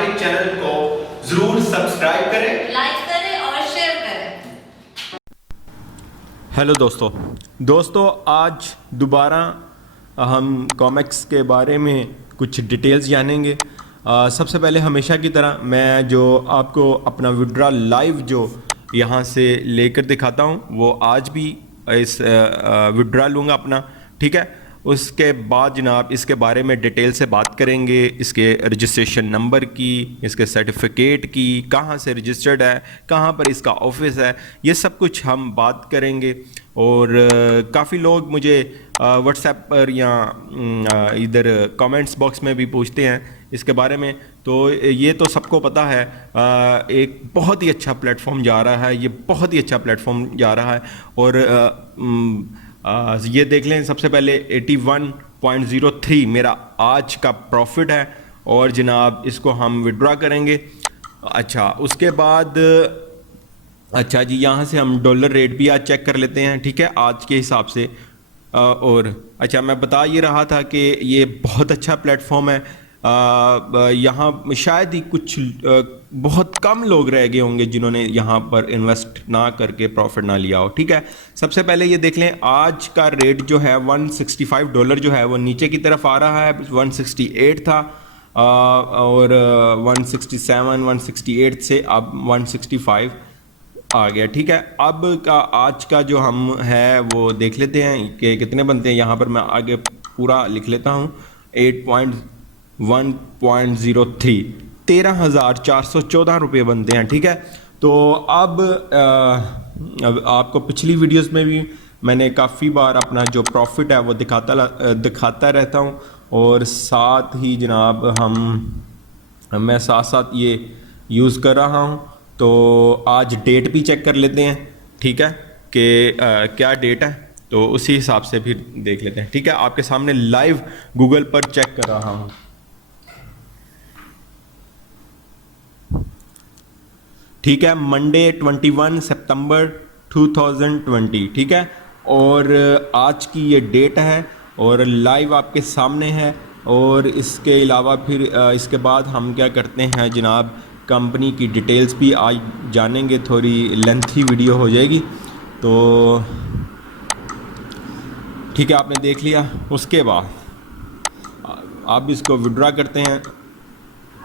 ہمارے چینل کو ضرور سبسکرائب کریں، لائک کریں اور شیئر کریں۔ ہیلو دوستو آج دوبارہ ہم کامکس کے بارے میں کچھ ڈیٹیلز جانیں گے۔ سب سے پہلے ہمیشہ کی طرح میں جو آپ کو اپنا وڈرا لائیو جو یہاں سے لے کر دکھاتا ہوں وہ آج بھی اس وڈرا لوں گا اپنا، ٹھیک ہے۔ اس کے بعد جناب اس کے بارے میں ڈیٹیل سے بات کریں گے، اس کے رجسٹریشن نمبر کی، اس کے سرٹیفکیٹ کی، کہاں سے رجسٹرڈ ہے، کہاں پر اس کا آفس ہے، یہ سب کچھ ہم بات کریں گے۔ اور کافی لوگ مجھے واٹس ایپ پر یا ادھر کامنٹس باکس میں بھی پوچھتے ہیں اس کے بارے میں، تو یہ تو سب کو پتہ ہے ایک بہت ہی اچھا پلیٹ فارم جا رہا ہے، یہ بہت ہی اچھا پلیٹ فارم جا رہا ہے۔ اور یہ دیکھ لیں، سب سے پہلے 81.03 میرا آج کا پروفٹ ہے، اور جناب اس کو ہم وڈرا کریں گے۔ اچھا اس کے بعد اچھا جی یہاں سے ہم ڈالر ریٹ بھی آج چیک کر لیتے ہیں، ٹھیک ہے، آج کے حساب سے۔ اور اچھا میں بتا یہ رہا تھا کہ یہ بہت اچھا پلیٹ فارم ہے، یہاں شاید ہی کچھ بہت کم لوگ رہ گئے ہوں گے جنہوں نے یہاں پر انویسٹ نہ کر کے پروفٹ نہ لیا ہو، ٹھیک ہے۔ سب سے پہلے یہ دیکھ لیں آج کا ریٹ جو ہے $165 جو ہے وہ نیچے کی طرف آ رہا ہے، 168 تھا اور 167 168 سے اب 165 آ گیا، ٹھیک ہے۔ اب کا آج کا جو ہم ہے وہ دیکھ لیتے ہیں کہ کتنے بنتے ہیں، یہاں پر میں آگے پورا لکھ لیتا ہوں۔ 8.1.03 13,414 روپے بنتے ہیں، ٹھیک ہے۔ تو اب آپ کو پچھلی ویڈیوز میں بھی میں نے کافی بار اپنا جو پروفٹ ہے وہ دکھاتا رہتا ہوں، اور ساتھ ہی جناب میں ساتھ ساتھ یہ یوز کر رہا ہوں۔ تو آج ڈیٹ بھی چیک کر لیتے ہیں، ٹھیک ہے، کہ کیا ڈیٹ ہے، تو اسی حساب سے پھر دیکھ لیتے ہیں، ٹھیک ہے۔ آپ کے سامنے لائیو گوگل پر چیک کر رہا ہوں۔ ٹھیک ہے، منڈے 21 سپتمبر 2020، ٹھیک ہے، اور آج کی یہ ڈیٹ ہے اور لائیو آپ کے سامنے ہے۔ اور اس کے علاوہ پھر اس کے بعد ہم کیا کرتے ہیں جناب، کمپنی کی ڈیٹیلز بھی آج جانیں گے، تھوڑی لینتھی ویڈیو ہو جائے گی، تو ٹھیک ہے آپ نے دیکھ لیا۔ اس کے بعد آپ اس کو وڈرا کرتے ہیں،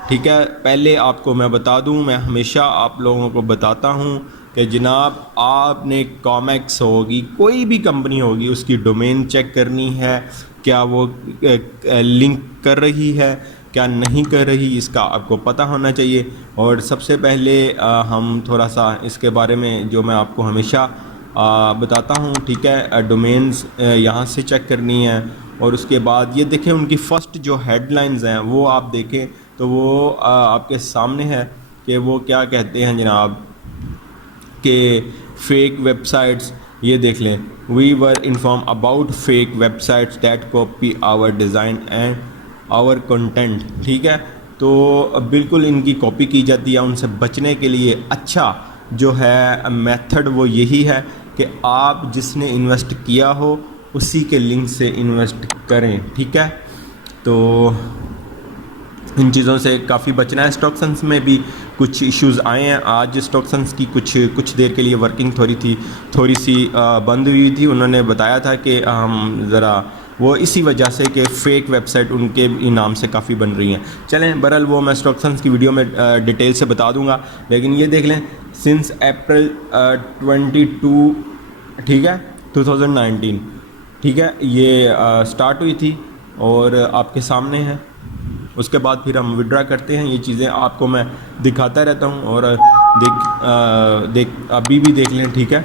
ٹھیک ہے۔ پہلے آپ کو میں بتا دوں، میں ہمیشہ آپ لوگوں کو بتاتا ہوں کہ جناب آپ نے کامکس ہوگی، کوئی بھی کمپنی ہوگی، اس کی ڈومین چیک کرنی ہے، کیا وہ لنک کر رہی ہے کیا نہیں کر رہی، اس کا آپ کو پتہ ہونا چاہیے۔ اور سب سے پہلے ہم تھوڑا سا اس کے بارے میں جو میں آپ کو ہمیشہ بتاتا ہوں، ٹھیک ہے، ڈومینز یہاں سے چیک کرنی ہے۔ اور اس کے بعد یہ دیکھیں ان کی فرسٹ جو ہیڈ لائنز ہیں وہ آپ دیکھیں تو وہ آپ کے سامنے ہے کہ وہ کیا کہتے ہیں جناب، کہ فیک ویب سائٹس، یہ دیکھ لیں، we were inform about fake web sites that copy our design and our content, ٹھیک ہے۔ تو بالکل ان کی کاپی کی جاتی ہے، ان سے بچنے کے لیے اچھا جو ہے میتھڈ وہ یہی ہے کہ آپ جس نے انویسٹ کیا ہو اسی کے لنک سے انویسٹ کریں، ٹھیک ہے۔ تو ان چیزوں سے کافی بچنا ہے۔ اسٹاکسنس میں بھی کچھ ایشوز آئے ہیں، آج اسٹاکسنس کی کچھ دیر کے لیے ورکنگ تھوڑی سی بند ہوئی تھی، انہوں نے بتایا تھا کہ ہم ذرا وہ اسی وجہ سے کہ فیک ویب سائٹ ان کے نام سے کافی بن رہی ہیں۔ چلیں بہرحال وہ میں اسٹاکسنس کی ویڈیو میں ڈیٹیل سے بتا دوں گا، لیکن یہ دیکھ لیں سنس اپریل 22 ٹھیک ہے 2019، ٹھیک ہے، یہ سٹارٹ ہوئی تھی اور آپ کے سامنے ہے۔ اس کے بعد پھر ہم وڈرا کرتے ہیں، یہ چیزیں آپ کو میں دکھاتا رہتا ہوں، اور ابھی بھی دیکھ لیں، ٹھیک ہے۔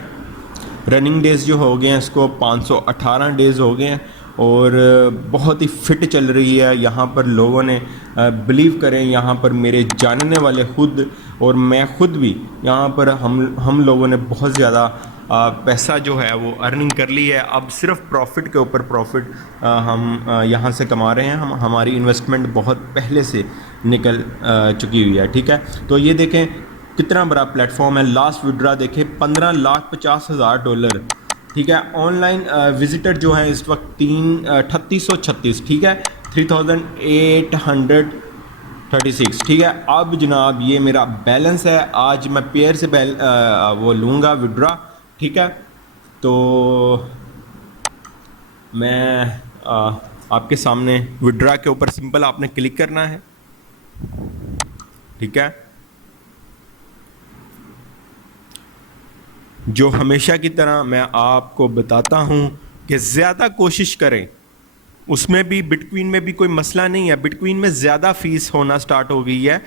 رننگ ڈیز جو ہو گئے ہیں اس کو 518 ڈیز ہو گئے ہیں، اور بہت ہی فٹ چل رہی ہے۔ یہاں پر لوگوں نے بلیو کریں، یہاں پر میرے جاننے والے خود اور میں خود بھی یہاں پر ہم لوگوں نے بہت زیادہ پیسہ جو ہے وہ ارننگ کر لی ہے۔ اب صرف پروفٹ کے اوپر پروفٹ ہم یہاں سے کما رہے ہیں، ہماری انویسٹمنٹ بہت پہلے سے نکل چکی ہوئی ہے، ٹھیک ہے۔ تو یہ دیکھیں کتنا بڑا پلیٹ فارم ہے، لاسٹ وڈرا دیکھیں $15,50,000، ٹھیک ہے۔ آن لائن وزٹر جو ہیں اس وقت 3836، ٹھیک ہے، 3800 36 ٹھیک ہے. اب جناب یہ میرا بیلنس ہے. آج میں پیئر سے وہ لوں گا وڈرا. ٹھیک ہے, تو میں آپ کے سامنے وڈرا کے اوپر سمپل آپ نے کلک کرنا ہے. ٹھیک ہے, جو ہمیشہ کی طرح میں آپ کو بتاتا ہوں کہ زیادہ کوشش کریں. اس میں بھی بٹ کوئن میں بھی کوئی مسئلہ نہیں ہے. بٹ کوئن میں زیادہ فیس ہونا سٹارٹ ہو گئی ہے.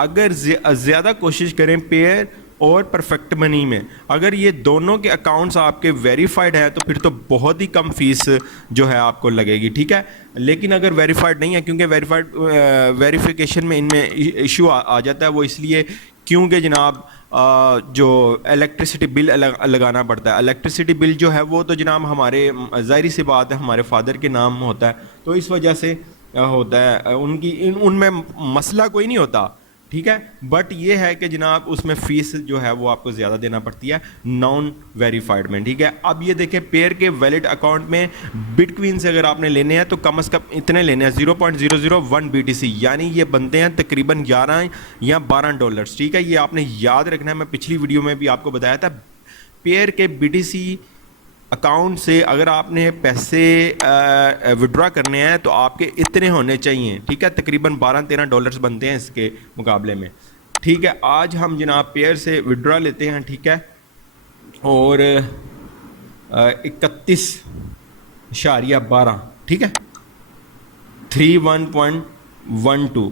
اگر زیادہ کوشش کریں پیئر اور پرفیکٹ منی میں, اگر یہ دونوں کے اکاؤنٹس آپ کے ویریفائڈ ہیں تو پھر تو بہت ہی کم فیس جو ہے آپ کو لگے گی. ٹھیک ہے, لیکن اگر ویریفائڈ نہیں ہے, کیونکہ ویریفیکیشن میں ان میں ایشو آ جاتا ہے. وہ اس لیے کیونکہ جناب جو الیکٹریسٹی بل لگانا پڑتا ہے. الیکٹریسٹی بل جو ہے وہ تو جناب ہمارے ظاہری سی بات ہے ہمارے فادر کے نام ہوتا ہے, تو اس وجہ سے ہوتا ہے. ان میں مسئلہ کوئی نہیں ہوتا. ٹھیک ہے, بٹ یہ ہے کہ جناب اس میں فیس جو ہے وہ آپ کو زیادہ دینا پڑتی ہے نان ویریفائڈ میں. ٹھیک ہے, اب یہ دیکھیں پیئر کے ویلڈ اکاؤنٹ میں بٹ کوئن سے اگر آپ نے لینے ہیں تو کم از کم اتنے لینے ہیں 0.001 BTC, یعنی یہ بنتے ہیں تقریباً 11 یا 12 ڈالرز. ٹھیک ہے, یہ آپ نے یاد رکھنا ہے. میں پچھلی ویڈیو میں بھی آپ کو بتایا تھا پیئر کے BTC اکاؤنٹ سے اگر آپ نے پیسے وڈرا کرنے ہیں تو آپ کے اتنے ہونے چاہیے. ٹھیک ہے, تقریباً 12-13 ڈالرز بنتے ہیں اس کے مقابلے میں. ٹھیک ہے, آج ہم جناب پیئر سے وڈرا لیتے ہیں. ٹھیک ہے, اور 31.12 ٹھیک ہے 31.12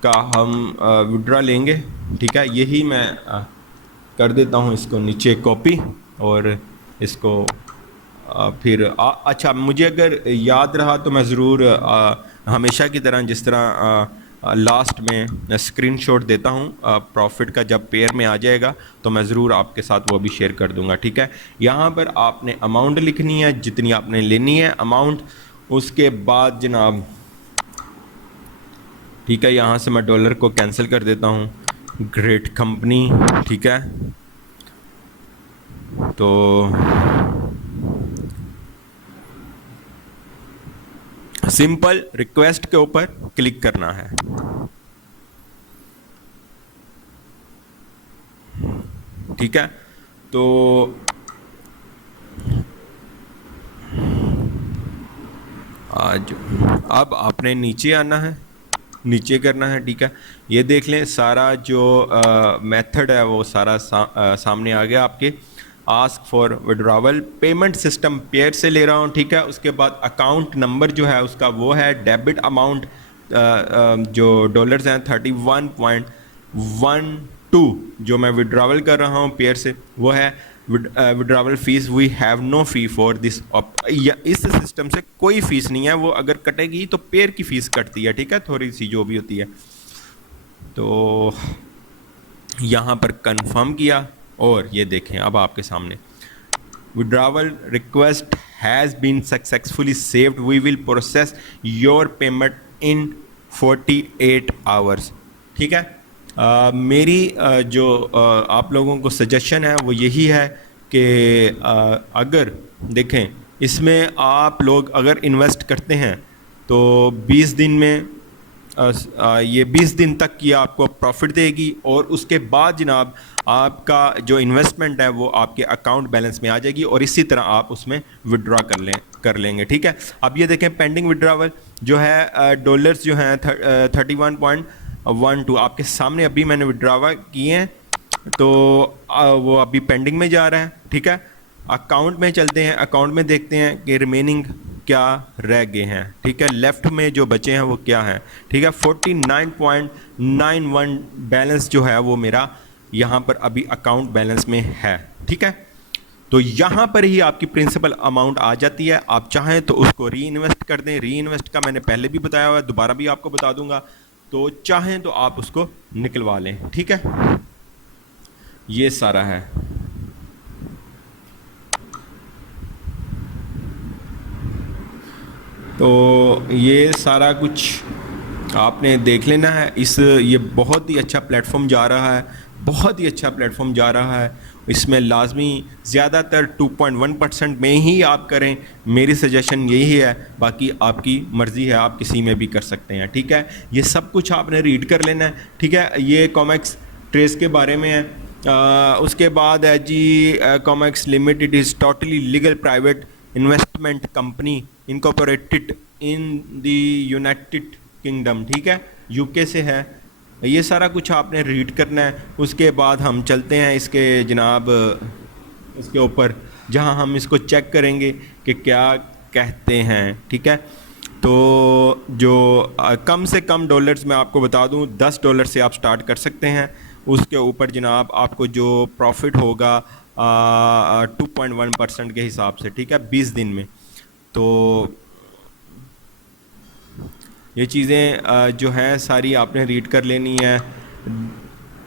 کا ہم وڈرا لیں گے. ٹھیک ہے, یہی میں کر دیتا ہوں اس کو نیچے کاپی, اور اس کو پھر اچھا مجھے اگر یاد رہا تو میں ضرور ہمیشہ کی طرح جس طرح لاسٹ میں اسکرین شاٹ دیتا ہوں پروفٹ کا, جب پیئر میں آ جائے گا تو میں ضرور آپ کے ساتھ وہ بھی شیئر کر دوں گا. ٹھیک ہے, یہاں پر آپ نے اماؤنٹ لکھنی ہے جتنی آپ نے لینی ہے اماؤنٹ. اس کے بعد جناب ٹھیک ہے, یہاں سے میں ڈالر کو کینسل کر دیتا ہوں. Great company. ٹھیک ہے, تو سمپل ریکویسٹ کے اوپر کلک کرنا ہے. ٹھیک ہے, تو اب آپ نے نیچے آنا ہے, نیچے کرنا ہے. ٹھیک ہے, یہ دیکھ لیں سارا جو میتھڈ ہے وہ سارا سامنے آ گیا آپ کے. Ask for withdrawal, payment system Payeer سے لے رہا ہوں. ٹھیک ہے, اس کے بعد اکاؤنٹ نمبر جو ہے اس کا وہ ہے ڈیبٹ اماؤنٹ جو ڈالرز ہیں 31.12 جو میں وڈراول کر رہا ہوں پیئر سے وہ ہے وڈراول face. We have no fee for this. Us system سے کوئی فیس نہیں ہے, وہ اگر کٹے گی تو پیئر کی فیس کٹتی ہے. ٹھیک ہے, تھوڑی سی جو بھی ہوتی ہے. تو یہاں پر کنفرم کیا اور یہ دیکھیں اب آپ کے سامنے withdrawal request has been successfully saved. We will process your payment in 48 hours. ٹھیک ہے, میری جو آپ لوگوں کو سجیشن ہے وہ یہی ہے کہ اگر دیکھیں اس میں آپ لوگ اگر انویسٹ کرتے ہیں تو 20 دن میں یہ 20 دن تک یہ آپ کو پروفٹ دے گی, اور اس کے بعد جناب آپ کا جو انویسٹمنٹ ہے وہ آپ کے اکاؤنٹ بیلنس میں آ جائے گی, اور اسی طرح آپ اس میں وڈرا کر لیں گے. ٹھیک ہے, اب یہ دیکھیں پینڈنگ وڈراول جو ہے ڈالرز جو ہیں 31.12 آپ کے سامنے ابھی میں نے وڈراوا کیے ہیں, تو وہ ابھی پینڈنگ میں جا رہا ہے. ٹھیک ہے, اکاؤنٹ میں چلتے ہیں, اکاؤنٹ میں دیکھتے ہیں کہ ریمیننگ کیا رہ گئے ہیں. ٹھیک ہے, لیفٹ میں جو بچے ہیں وہ کیا ہیں. ٹھیک ہے, 49.91 بیلنس جو ہے وہ میرا یہاں پر ابھی اکاؤنٹ بیلنس میں ہے. ٹھیک ہے, تو یہاں پر ہی آپ کی پرنسپل اماؤنٹ آ جاتی ہے. آپ چاہیں تو اس کو ری انویسٹ کر دیں. ری انویسٹ کا میں نے پہلے بھی بتایا ہوا ہے, دوبارہ بھی آپ کو بتا دوں گا, تو چاہیں تو آپ اس کو نکلوا لیں. ٹھیک ہے, یہ سارا ہے. تو یہ سارا کچھ آپ نے دیکھ لینا ہے. یہ بہت ہی اچھا پلیٹ فارم جا رہا ہے, بہت ہی اچھا پلیٹ فارم جا رہا ہے, اس میں لازمی زیادہ تر 2.1% میں ہی آپ کریں، میری سجیشن یہی ہے، باقی آپ کی مرضی ہے، آپ کسی میں بھی کر سکتے ہیں، ٹھیک ہے. یہ سب کچھ آپ نے ریڈ کر لینا ہے، ٹھیک ہے. یہ کومیکس ٹریس کے بارے میں ہے. اس کے بعد ہے G Comex limited is totally legal private investment company incorporated in the United Kingdom, ٹھیک ہے، یو کے سے ہے. یہ سارا کچھ آپ نے ریڈ کرنا ہے. اس کے بعد ہم چلتے ہیں اس کے جناب اس کے اوپر جہاں ہم اس کو چیک کریں گے کہ کیا کہتے ہیں، ٹھیک ہے. تو جو کم سے کم ڈالرز میں آپ کو بتا دوں $10 سے آپ سٹارٹ کر سکتے ہیں. اس کے اوپر جناب آپ کو جو پروفٹ ہوگا 2.1% کے حساب سے، ٹھیک ہے، 20 دن میں. تو یہ چیزیں جو ہیں ساری آپ نے ریڈ کر لینی ہے.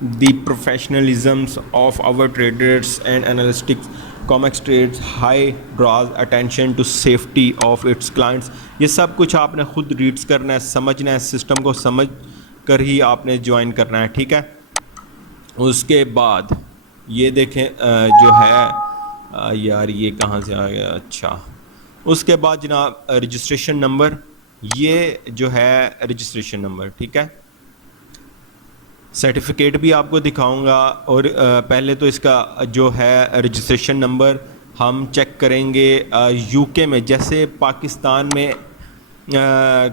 The professionalisms of our traders and analytics Comex trades high draws attention to safety of its clients. یہ سب کچھ آپ نے خود ریڈس کرنا ہے، سمجھنا ہے، سسٹم کو سمجھ کر ہی آپ نے جوائن کرنا ہے، ٹھیک ہے. اس کے بعد یہ دیکھیں جو ہے یار یہ کہاں سے آ گیا، اچھا. اس کے بعد جناب رجسٹریشن نمبر، یہ جو ہے رجسٹریشن نمبر، ٹھیک ہے. سرٹیفکیٹ بھی آپ کو دکھاؤں گا، اور پہلے تو اس کا جو ہے رجسٹریشن نمبر ہم چیک کریں گے یو کے میں. جیسے پاکستان میں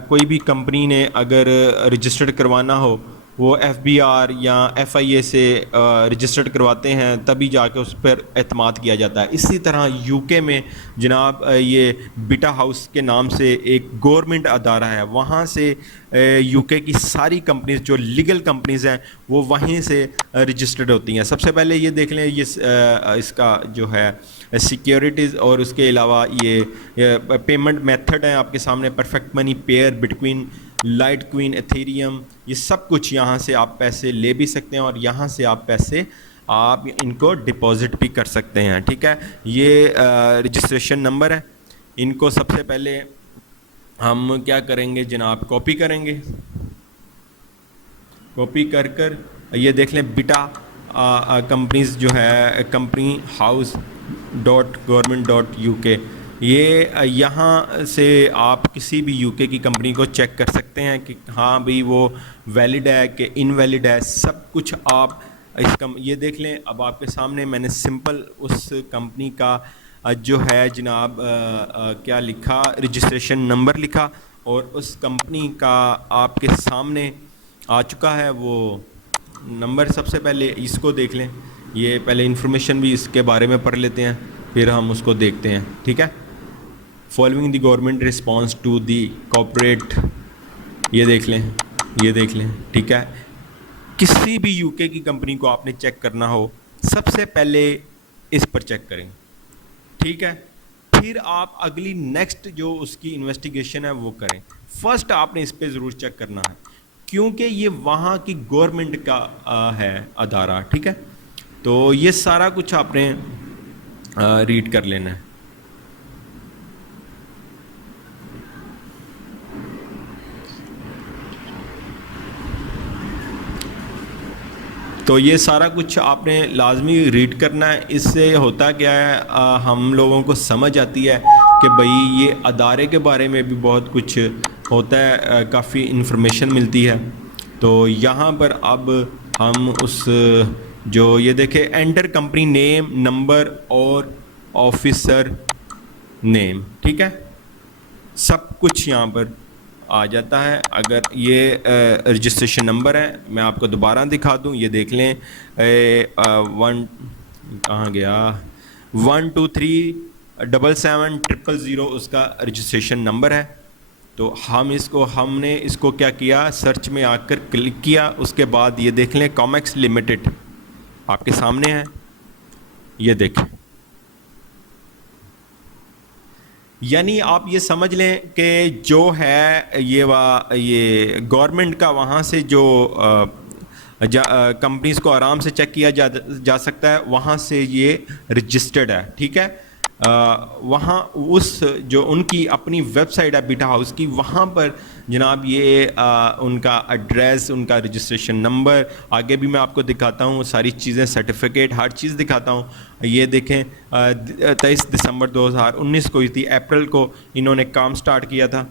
کوئی بھی کمپنی نے اگر رجسٹرڈ کروانا ہو، وہ ایف بی آر یا ایف آئی اے سے رجسٹرڈ کرواتے ہیں، تبھی جا کے اس پر اعتماد کیا جاتا ہے. اسی طرح یو کے میں جناب یہ بیٹا ہاؤس کے نام سے ایک گورنمنٹ ادارہ ہے، وہاں سے یو کے کی ساری کمپنیز جو لیگل کمپنیز ہیں وہ وہیں سے رجسٹرڈ ہوتی ہیں. سب سے پہلے یہ دیکھ لیں یہ اس کا جو ہے سیکیورٹیز، اور اس کے علاوہ یہ پیمنٹ میتھڈ ہیں آپ کے سامنے، پرفیکٹ منی پیئر، بٹکوین، لائٹ کوئن، ایتھیریم. یہ سب کچھ یہاں سے آپ پیسے لے بھی سکتے ہیں، اور یہاں سے آپ پیسے آپ ان کو ڈپازٹ بھی کر سکتے ہیں، ٹھیک ہے. یہ رجسٹریشن نمبر ہے. ان کو سب سے پہلے ہم کیا کریں گے جناب، کاپی کریں گے. کاپی کر یہ دیکھ لیں بیٹا کمپنیز جو ہے کمپنی ہاؤس .government.uk. یہ یہاں سے آپ کسی بھی یو کے کی کمپنی کو چیک کر سکتے ہیں کہ ہاں بھئی وہ ویلڈ ہے کہ انویلڈ ہے. سب کچھ آپ اس یہ دیکھ لیں. اب آپ کے سامنے میں نے سمپل اس کمپنی کا جو ہے جناب کیا لکھا، رجسٹریشن نمبر لکھا، اور اس کمپنی کا آپ کے سامنے آ چکا ہے وہ نمبر. سب سے پہلے اس کو دیکھ لیں. یہ پہلے انفارمیشن بھی اس کے بارے میں پڑھ لیتے ہیں، پھر ہم اس کو دیکھتے ہیں، ٹھیک ہے. Following the government response to the corporate, یہ دیکھ لیں، یہ دیکھ لیں، ٹھیک ہے. کسی بھی یو کے کی کمپنی کو آپ نے چیک کرنا ہو، سب سے پہلے اس پر چیک کریں، ٹھیک ہے. پھر آپ اگلی نیکسٹ جو اس کی انویسٹیگیشن ہے وہ کریں. فرسٹ آپ نے اس پہ ضرور چیک کرنا ہے، کیونکہ یہ وہاں کی گورنمنٹ کا ہے ادارہ، ٹھیک ہے. تو یہ سارا کچھ آپ نے ریڈ کر لینا ہے. تو یہ سارا کچھ آپ نے لازمی ریڈ کرنا ہے. اس سے ہوتا کیا ہے، ہم لوگوں کو سمجھ آتی ہے کہ بھئی یہ ادارے کے بارے میں بھی بہت کچھ ہوتا ہے، کافی انفارمیشن ملتی ہے. تو یہاں پر اب ہم اس جو یہ دیکھیں انٹر کمپنی نیم، نمبر اور آفیسر نیم، ٹھیک ہے، سب کچھ یہاں پر آ جاتا ہے. اگر یہ رجسٹریشن نمبر ہے، میں آپ کو دوبارہ دکھا دوں، یہ دیکھ لیں 1 کہاں گیا 1237700 اس کا رجسٹریشن نمبر ہے. تو ہم نے اس کو کیا کیا، سرچ میں آ کر کلک کیا. اس کے بعد یہ دیکھ لیں کومیکس لمیٹڈ آپ کے سامنے ہے، یہ دیکھیں. یعنی آپ یہ سمجھ لیں کہ جو ہے یہ گورنمنٹ کا وہاں سے جو کمپنیز کو آرام سے چیک کیا جا سکتا ہے، وہاں سے یہ رجسٹرڈ ہے، ٹھیک ہے. وہاں اس جو ان کی اپنی ویب سائٹ ہے بیٹا ہاؤس کی، وہاں پر جناب یہ ان کا ایڈریس, ان کا رجسٹریشن نمبر, آگے بھی میں آپ کو دکھاتا ہوں ساری چیزیں, سرٹیفکیٹ, ہر چیز دکھاتا ہوں. یہ دیکھیں 23 دسمبر 2019 کو تھی, اپریل کو انہوں نے کام سٹارٹ کیا تھا.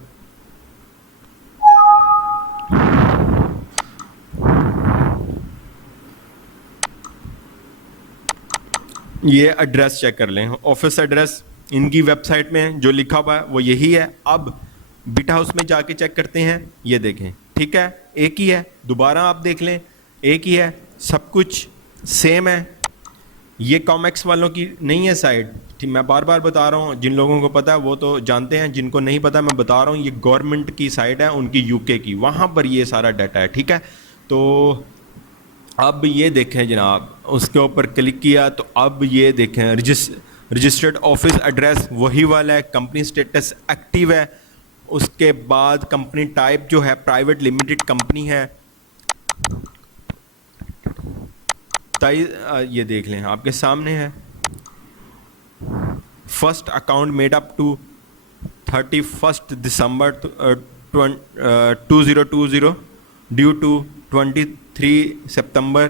یہ ایڈریس چیک کر لیں, آفس ایڈریس ان کی ویب سائٹ میں جو لکھا ہوا ہے وہ یہی ہے. اب بیٹا ہاؤس میں جا کے چیک کرتے ہیں, یہ دیکھیں ٹھیک ہے, ایک ہی ہے. دوبارہ آپ دیکھ لیں ایک ہی ہے, سب کچھ سیم ہے. یہ کامکس والوں کی نہیں ہے سائٹ, میں بار بار بتا رہا ہوں, جن لوگوں کو پتہ ہے وہ تو جانتے ہیں, جن کو نہیں پتہ میں بتا رہا ہوں. یہ گورنمنٹ کی سائٹ ہے ان کی, یو کے کی, وہاں پر یہ سارا ڈیٹا ہے ٹھیک ہے. تو اب یہ دیکھیں جناب, اس کے اوپر کلک کیا تو اب یہ دیکھیں رجسٹرڈ آفس ایڈریس وہی والا ہے, کمپنی اسٹیٹس ایکٹیو ہے. اس کے بعد کمپنی ٹائپ جو ہے پرائیویٹ لمیٹڈ کمپنی ہے. یہ دیکھ لیں آپ کے سامنے ہے, first account made up to 31 December 2020 due to 23 September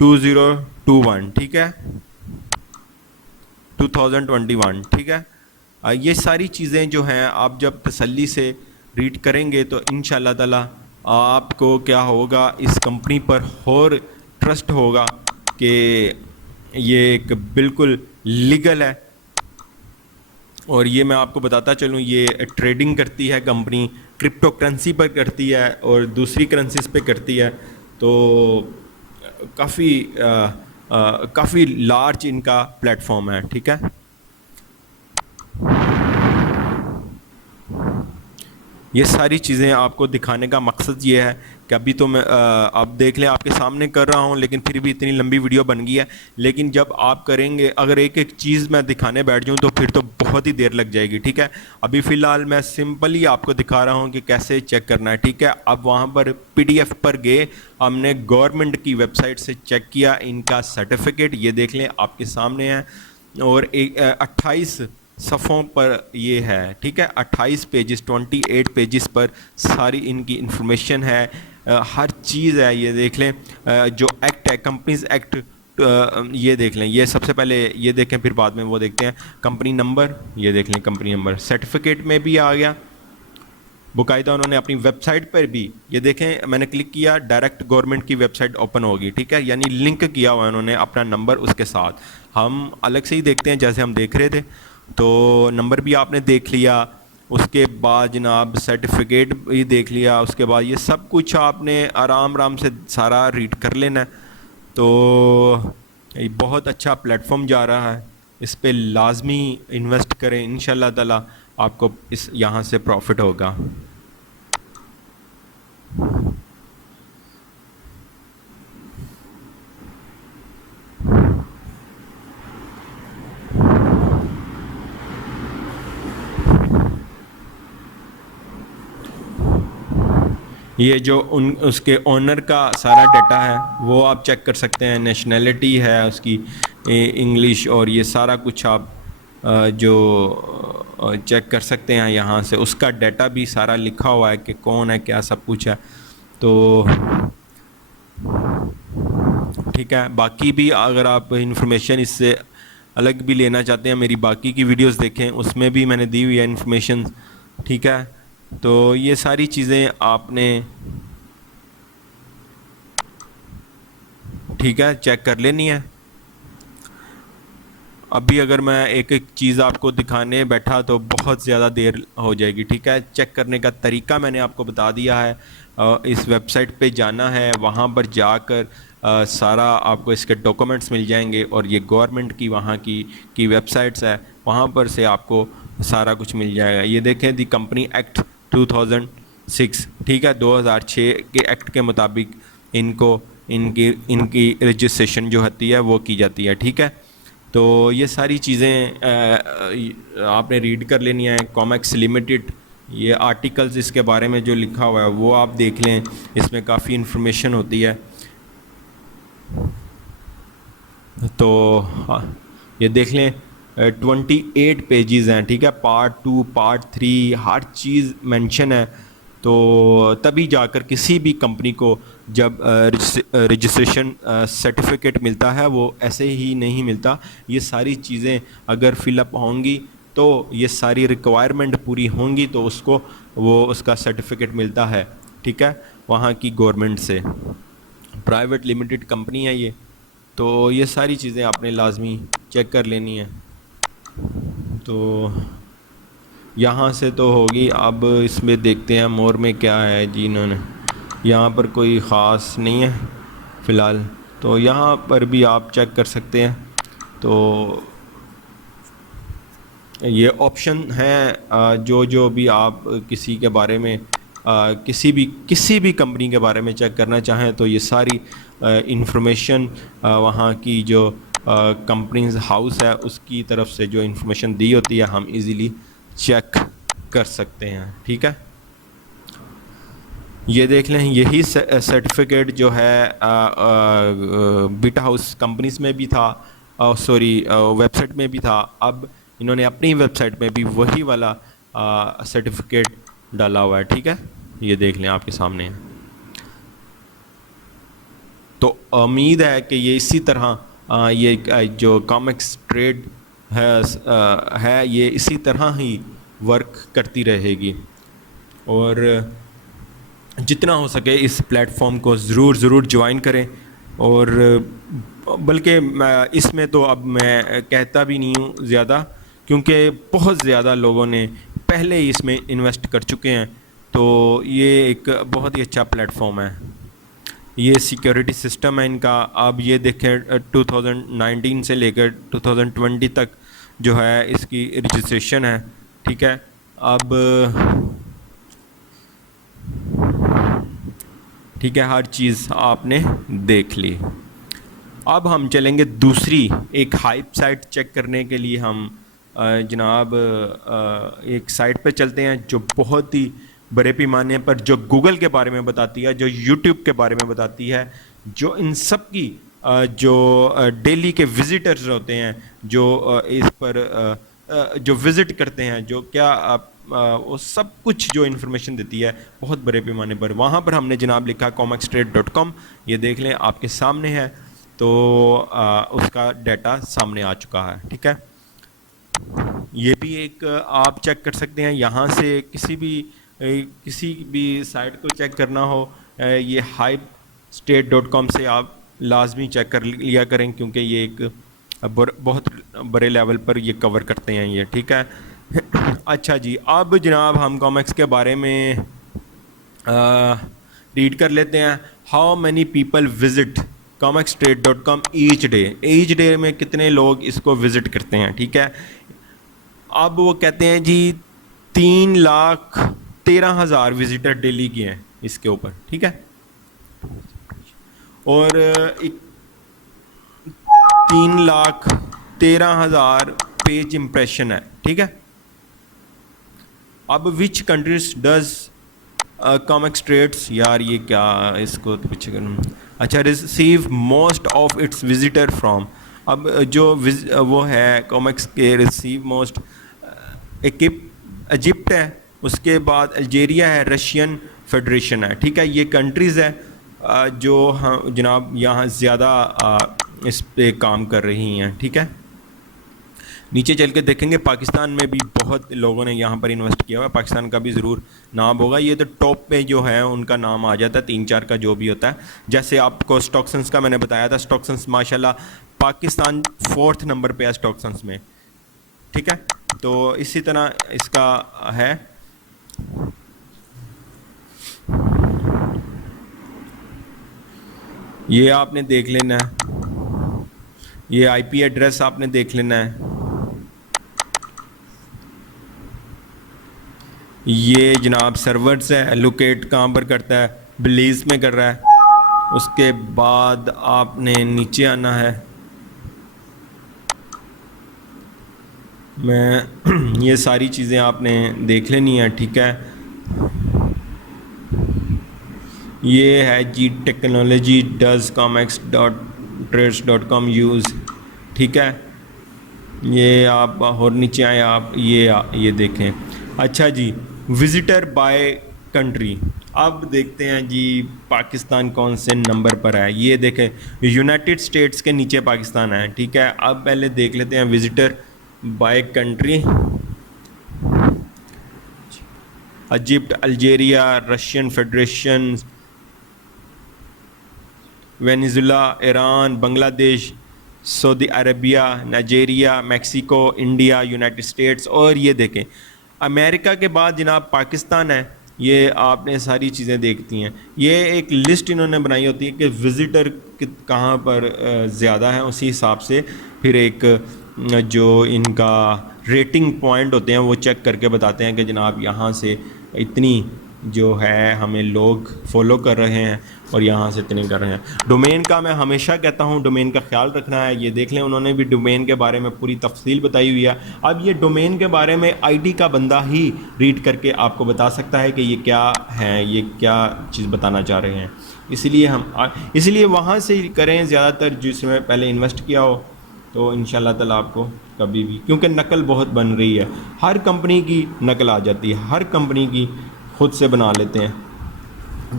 2021 ٹھیک ہے, 2021 ٹھیک ہے. یہ ساری چیزیں جو ہیں آپ جب تسلی سے ریڈ کریں گے تو انشاءاللہ تعالی آپ کو کیا ہوگا, اس کمپنی پر اور ٹرسٹ ہوگا کہ یہ ایک بالکل لیگل ہے. اور یہ میں آپ کو بتاتا چلوں, یہ ٹریڈنگ کرتی ہے کمپنی, کرپٹو کرنسی پر کرتی ہے اور دوسری کرنسیز پہ کرتی ہے. تو کافی لارج ان کا پلیٹ فارم ہے ٹھیک ہے. یہ ساری چیزیں آپ کو دکھانے کا مقصد یہ ہے کہ ابھی تو میں آپ دیکھ لیں آپ کے سامنے کر رہا ہوں, لیکن پھر بھی اتنی لمبی ویڈیو بن گئی ہے. لیکن جب آپ کریں گے, اگر ایک ایک چیز میں دکھانے بیٹھ جاؤں تو پھر تو بہت ہی دیر لگ جائے گی ٹھیک ہے. ابھی فی الحال میں سمپلی آپ کو دکھا رہا ہوں کہ کیسے چیک کرنا ہے ٹھیک ہے. اب وہاں پر PDF پر گئے, ہم نے گورنمنٹ کی ویب سائٹ سے چیک کیا ان کا سرٹیفکیٹ, یہ دیکھ لیں آپ کے سامنے ہے. اور 28 صفحوں پر یہ ہے ٹھیک ہے, 28 پیجز 28 پیجز پر ساری ان کی انفارمیشن ہے, ہر چیز ہے. یہ دیکھ لیں جو ایکٹ ہے کمپنیز ایکٹ, یہ دیکھ لیں, یہ سب سے پہلے یہ دیکھیں پھر بعد میں وہ دیکھتے ہیں. کمپنی نمبر, یہ دیکھ لیں کمپنی نمبر, سرٹیفکیٹ میں بھی آ گیا باقاعدہ. انہوں نے اپنی ویب سائٹ پر بھی, یہ دیکھیں میں نے کلک کیا ڈائریکٹ گورنمنٹ کی ویب سائٹ اوپن ہوگی ٹھیک ہے, یعنی لنک کیا ہوا انہوں نے اپنا نمبر اس کے ساتھ. ہم الگ سے ہی دیکھتے ہیں جیسے ہم دیکھ رہے تھے, تو نمبر بھی آپ نے دیکھ لیا. اس کے بعد جناب سرٹیفکیٹ بھی دیکھ لیا. اس کے بعد یہ سب کچھ آپ نے آرام سے سارا ریڈ کر لینا ہے. تو یہ بہت اچھا پلیٹ فارم جا رہا ہے, اس پہ لازمی انویسٹ کریں, انشاءاللہ تعالی آپ کو اس یہاں سے پروفٹ ہوگا. یہ جو اس کے اونر کا سارا ڈیٹا ہے وہ آپ چیک کر سکتے ہیں, نیشنلٹی ہے اس کی انگلش, اور یہ سارا کچھ آپ جو چیک کر سکتے ہیں یہاں سے. اس کا ڈیٹا بھی سارا لکھا ہوا ہے کہ کون ہے کیا سب کچھ ہے. تو ٹھیک ہے, باقی بھی اگر آپ انفارمیشن اس سے الگ بھی لینا چاہتے ہیں میری باقی کی ویڈیوز دیکھیں, اس میں بھی میں نے دی ہوئی ہے انفارمیشن ٹھیک ہے. تو یہ ساری چیزیں آپ نے ٹھیک ہے چیک کر لینی ہے. ابھی اگر میں ایک ایک چیز آپ کو دکھانے بیٹھا تو بہت زیادہ دیر ہو جائے گی ٹھیک ہے. چیک کرنے کا طریقہ میں نے آپ کو بتا دیا ہے. اس ویب سائٹ پہ جانا ہے, وہاں پر جا کر سارا آپ کو اس کے ڈاکومنٹس مل جائیں گے, اور یہ گورنمنٹ کی وہاں کی ویب سائٹس ہے, وہاں پر سے آپ کو سارا کچھ مل جائے گا. یہ دیکھیں دی کمپنی ایکٹ 2006 ٹھیک ہے, 2006 کے ایکٹ کے مطابق ان کی رجسٹریشن جو ہوتی ہے وہ کی جاتی ہے ٹھیک ہے. تو یہ ساری چیزیں آپ نے ریڈ کر لینی ہیں. کامکس لمیٹڈ, یہ آرٹیکلز اس کے بارے میں جو لکھا ہوا ہے وہ آپ دیکھ لیں, اس میں کافی انفارمیشن ہوتی ہے. تو یہ دیکھ لیں 28 پیجز ہیں ٹھیک ہے, پارٹ 2 پارٹ 3 ہر چیز مینشن ہے. تو تبھی جا کر کسی بھی کمپنی کو جب رجسٹریشن سرٹیفکیٹ ملتا ہے، وہ ایسے ہی نہیں ملتا. یہ ساری چیزیں اگر فل اپ ہوں گی تو یہ ساری ریکوائرمنٹ پوری ہوں گی تو اس کو اس کا سرٹیفکیٹ ملتا ہے. ٹھیک ہے، وہاں کی گورنمنٹ سے. پرائیویٹ لمیٹڈ کمپنی ہے یہ، تو یہ ساری چیزیں آپ نے لازمی چیک کر لینی ہیں. تو یہاں سے تو ہوگی. اب اس میں دیکھتے ہیں مور میں کیا ہے جی. انہوں نے یہاں پر کوئی خاص نہیں ہے فی الحال، تو یہاں پر بھی آپ چیک کر سکتے ہیں. تو یہ آپشن ہیں جو بھی آپ کسی کے بارے میں کسی بھی کمپنی کے بارے میں چیک کرنا چاہیں تو یہ ساری انفارمیشن وہاں کی جو کمپنیز ہاؤس ہے اس کی طرف سے جو انفارمیشن دی ہوتی ہے ہم ایزیلی چیک کر سکتے ہیں. ٹھیک ہے، یہ دیکھ لیں. یہی سرٹیفکیٹ جو ہے بیٹا ہاؤس کمپنیز میں بھی تھا، ویب سائٹ میں بھی تھا. اب انہوں نے اپنی ویب سائٹ میں بھی وہی والا سرٹیفکیٹ ڈالا ہوا ہے. ٹھیک ہے، یہ دیکھ لیں آپ کے سامنے. تو امید ہے کہ یہ اسی طرح یہ جو کامکس ٹریڈ ہے یہ اسی طرح ہی ورک کرتی رہے گی. اور جتنا ہو سکے اس پلیٹ فارم کو ضرور جوائن کریں. اور بلکہ اس میں تو اب میں کہتا بھی نہیں ہوں زیادہ، کیونکہ بہت زیادہ لوگوں نے پہلے ہی اس میں انویسٹ کر چکے ہیں. تو یہ ایک بہت ہی اچھا پلیٹ فارم ہے. یہ سیکیورٹی سسٹم ہے ان کا. اب یہ دیکھیں 2019 سے لے کر 2020 تک جو ہے اس کی رجسٹریشن ہے. ٹھیک ہے، اب ٹھیک ہے، ہر چیز آپ نے دیکھ لی. اب ہم چلیں گے دوسری ایک ہائپ سائٹ چیک کرنے کے لیے. ہم جناب ایک سائٹ پہ چلتے ہیں جو بہت ہی بڑے پیمانے پر جو گوگل کے بارے میں بتاتی ہے، جو یوٹیوب کے بارے میں بتاتی ہے، جو ان سب کی جو ڈیلی کے وزٹرز ہوتے ہیں، جو اس پر جو وزٹ کرتے ہیں، جو کیا وہ سب کچھ جو انفارمیشن دیتی ہے بہت بڑے پیمانے پر. وہاں پر ہم نے جناب لکھا comextrade.com. یہ دیکھ لیں آپ کے سامنے ہے. تو اس کا ڈیٹا سامنے آ چکا ہے. ٹھیک ہے، یہ بھی ایک آپ چیک کر سکتے ہیں. یہاں سے کسی بھی سائٹ کو چیک کرنا ہو یہ hypestate.com سے آپ لازمی چیک کر لیا کریں، کیونکہ یہ ایک بہت بڑے لیول پر یہ کور کرتے ہیں یہ. ٹھیک ہے، اچھا جی. اب جناب ہم کامکس کے بارے میں ریڈ کر لیتے ہیں. How many people visit comextrade.com each day. Each day میں کتنے لوگ اس کو وزٹ کرتے ہیں. ٹھیک ہے، اب وہ کہتے ہیں جی 3,13,000 وزٹر ڈیلی کی ہیں اس کے اوپر. ٹھیک ہے، اور 3,13,000 پیج امپریشن ہے. ٹھیک ہے، اب وچ کنٹریز ڈز comextrade یار یہ کیا اس کو پیچھے کرنا. اچھا، receive most of its visitor from. اب جو وہ ہے کامکس کے ریسیو موسٹ ایجپٹ ہے، اس کے بعد الجیریا ہے، رشین فیڈریشن ہے. ٹھیک ہے، یہ کنٹریز ہے جو جناب یہاں زیادہ اس پہ کام کر رہی ہیں. ٹھیک ہے، نیچے چل کے دیکھیں گے پاکستان میں بھی بہت لوگوں نے یہاں پر انویسٹ کیا ہوا ہے. پاکستان کا بھی ضرور نام ہوگا. یہ تو ٹاپ پہ جو ہے ان کا نام آ جاتا ہے، 3-4 کا جو بھی ہوتا ہے. جیسے آپ کو اسٹاکسنس کا میں نے بتایا تھا، اسٹاکسنس ماشاءاللہ پاکستان 4تھ نمبر پہ ہے اسٹاکسنس میں. ٹھیک ہے، تو اسی طرح اس کا ہے. یہ آپ نے دیکھ لینا ہے، یہ آئی پی ایڈریس آپ نے دیکھ لینا ہے. یہ جناب سرورز ہے، لوکیٹ کہاں پر کرتا ہے، بلیز میں کر رہا ہے. اس کے بعد آپ نے نیچے آنا ہے. یہ ساری چیزیں آپ نے دیکھ لینی ہیں. ٹھیک ہے، یہ ہے جی ٹیکنالوجی ڈز comextrade.com یوز. ٹھیک ہے، یہ آپ اور نیچے آئے آپ یہ دیکھیں. اچھا جی، وزٹر بائی کنٹری. اب دیکھتے ہیں جی پاکستان کون سے نمبر پر ہے. یہ دیکھیں یونائٹڈ اسٹیٹس کے نیچے پاکستان ہے, ٹھیک ہے. اب پہلے دیکھ لیتے ہیں visitor by country. Egypt, Algeria, Russian Federation, Venezuela, Iran, Bangladesh, Saudi Arabia, Nigeria, Mexico, India, United States. اور یہ دیکھیں امریکہ کے بعد جناب پاکستان ہے. یہ آپ نے ساری چیزیں دیکھتی ہیں. یہ ایک لسٹ انہوں نے بنائی ہوتی ہے کہ وزٹر کہاں پر زیادہ ہیں, اسی حساب سے پھر ایک جو ان کا ریٹنگ پوائنٹ ہوتے ہیں وہ چیک کر کے بتاتے ہیں کہ جناب یہاں سے اتنی جو ہے ہمیں لوگ فالو کر رہے ہیں اور یہاں سے اتنے کر رہے ہیں. ڈومین کا میں ہمیشہ کہتا ہوں ڈومین کا خیال رکھنا ہے. یہ دیکھ لیں انہوں نے بھی ڈومین کے بارے میں پوری تفصیل بتائی ہوئی ہے. اب یہ ڈومین کے بارے میں آئی ٹی کا بندہ ہی ریڈ کر کے آپ کو بتا سکتا ہے کہ یہ کیا ہے, یہ کیا چیز بتانا چاہ رہے ہیں. اسی لیے وہاں سے کریں زیادہ تر جس میں پہلے انویسٹ کیا ہو, تو انشاءاللہ تعالیٰ آپ کو کبھی بھی, کیونکہ نقل بہت بن رہی ہے, ہر کمپنی کی نقل آ جاتی ہے, ہر کمپنی کی خود سے بنا لیتے ہیں,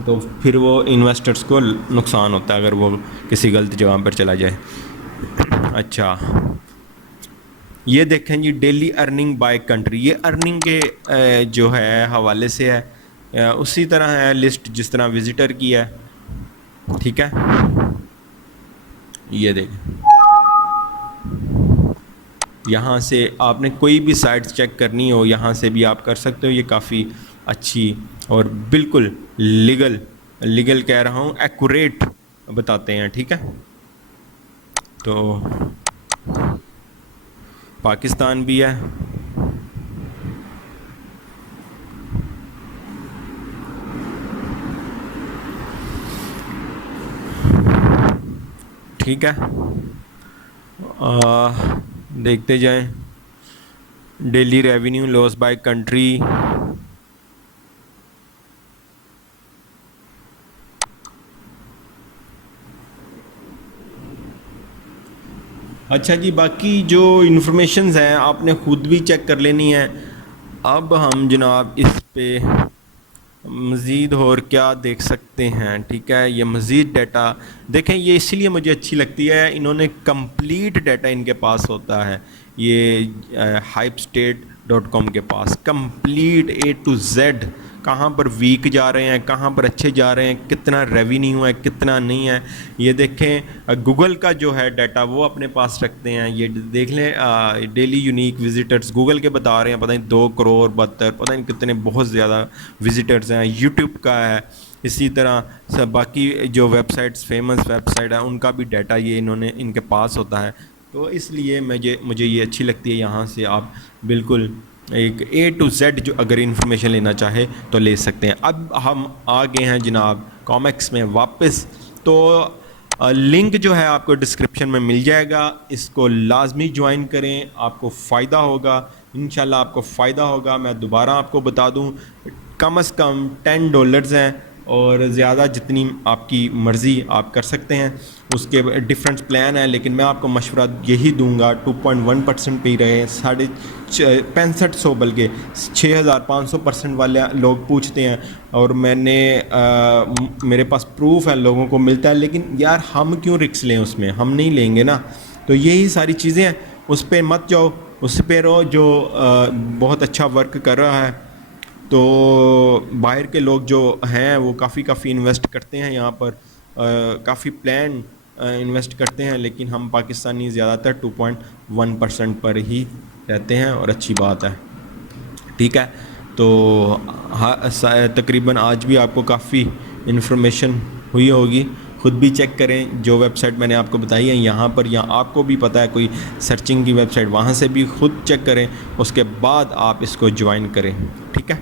تو پھر وہ انویسٹرز کو نقصان ہوتا ہے اگر وہ کسی غلط جگہ پر چلا جائے. اچھا یہ دیکھیں جی ڈیلی ارننگ بائی کنٹری. یہ ارننگ کے جو ہے حوالے سے ہے, اسی طرح ہے لسٹ جس طرح وزٹر کی ہے, ٹھیک ہے. یہ دیکھیں یہاں سے آپ نے کوئی بھی سائٹ چیک کرنی ہو یہاں سے بھی آپ کر سکتے ہو. یہ کافی اچھی اور بالکل لیگل کہہ رہا ہوں, ایکوریٹ بتاتے ہیں, ٹھیک ہے. تو پاکستان بھی ہے, ٹھیک ہے. دیکھتے جائیں daily revenue loss by country. اچھا جی باقی جو انفارمیشنز ہیں آپ نے خود بھی چیک کر لینی ہے. اب ہم جناب اس پہ مزید اور کیا دیکھ سکتے ہیں, ٹھیک ہے. یہ مزید ڈیٹا دیکھیں, یہ اسی لیے مجھے اچھی لگتی ہے, انہوں نے کمپلیٹ ڈیٹا ان کے پاس ہوتا ہے. یہ hypestate.com کے پاس کمپلیٹ A to Z, کہاں پر ویک جا رہے ہیں, کہاں پر اچھے جا رہے ہیں, کتنا ریونیو ہے, کتنا نہیں ہے. یہ دیکھیں گوگل کا جو ہے ڈیٹا وہ اپنے پاس رکھتے ہیں. یہ دیکھ لیں ڈیلی یونیک وزٹرز گوگل کے بتا رہے ہیں, پتہ نہیں 2 کروڑ 72 پتہ نہیں کتنے بہت زیادہ وزٹرز ہیں. یوٹیوب کا ہے, اسی طرح باقی جو websites famous website ہیں ان کا بھی ڈیٹا یہ انہوں نے ان کے پاس ہوتا ہے. تو اس لیے مجھے یہ اچھی لگتی ہے. یہاں سے آپ بالکل ایک A to Z جو اگر انفارمیشن لینا چاہے تو لے سکتے ہیں. اب ہم آ گئے ہیں جناب کامکس میں واپس, تو لنک جو ہے آپ کو ڈسکرپشن میں مل جائے گا, اس کو لازمی جوائن کریں, آپ کو فائدہ ہوگا, انشاءاللہ آپ کو فائدہ ہوگا. میں دوبارہ آپ کو بتا دوں کم از کم $10 ہیں, اور زیادہ جتنی آپ کی مرضی آپ کر سکتے ہیں. اس کے ڈفرینٹ پلان ہیں, لیکن میں آپ کو مشورہ یہی دوں گا 2.1% پہ ہی رہے. 6500 بلکہ 6500% والے لوگ پوچھتے ہیں, اور میرے پاس پروف ہے, لوگوں کو ملتا ہے. لیکن یار ہم کیوں رکس لیں, اس میں ہم نہیں لیں گے نا. تو یہی ساری چیزیں ہیں, اس پہ مت جاؤ, اس پہ رہو جو بہت اچھا ورک کر رہا ہے. تو باہر کے لوگ جو ہیں وہ کافی انویسٹ کرتے ہیں یہاں پر, کافی پلان انویسٹ کرتے ہیں, لیکن ہم پاکستانی زیادہ تر 2.1% پر ہی رہتے ہیں, اور اچھی بات ہے, ٹھیک ہے. تو تقریباً آج بھی آپ کو کافی انفارمیشن ہوئی ہوگی. خود بھی چیک کریں جو ویب سائٹ میں نے آپ کو بتائی ہے یہاں پر, یا آپ کو بھی پتہ ہے کوئی سرچنگ کی ویب سائٹ, وہاں سے بھی خود چیک کریں, اس کے بعد آپ اس کو جوائن کریں, ٹھیک ہے.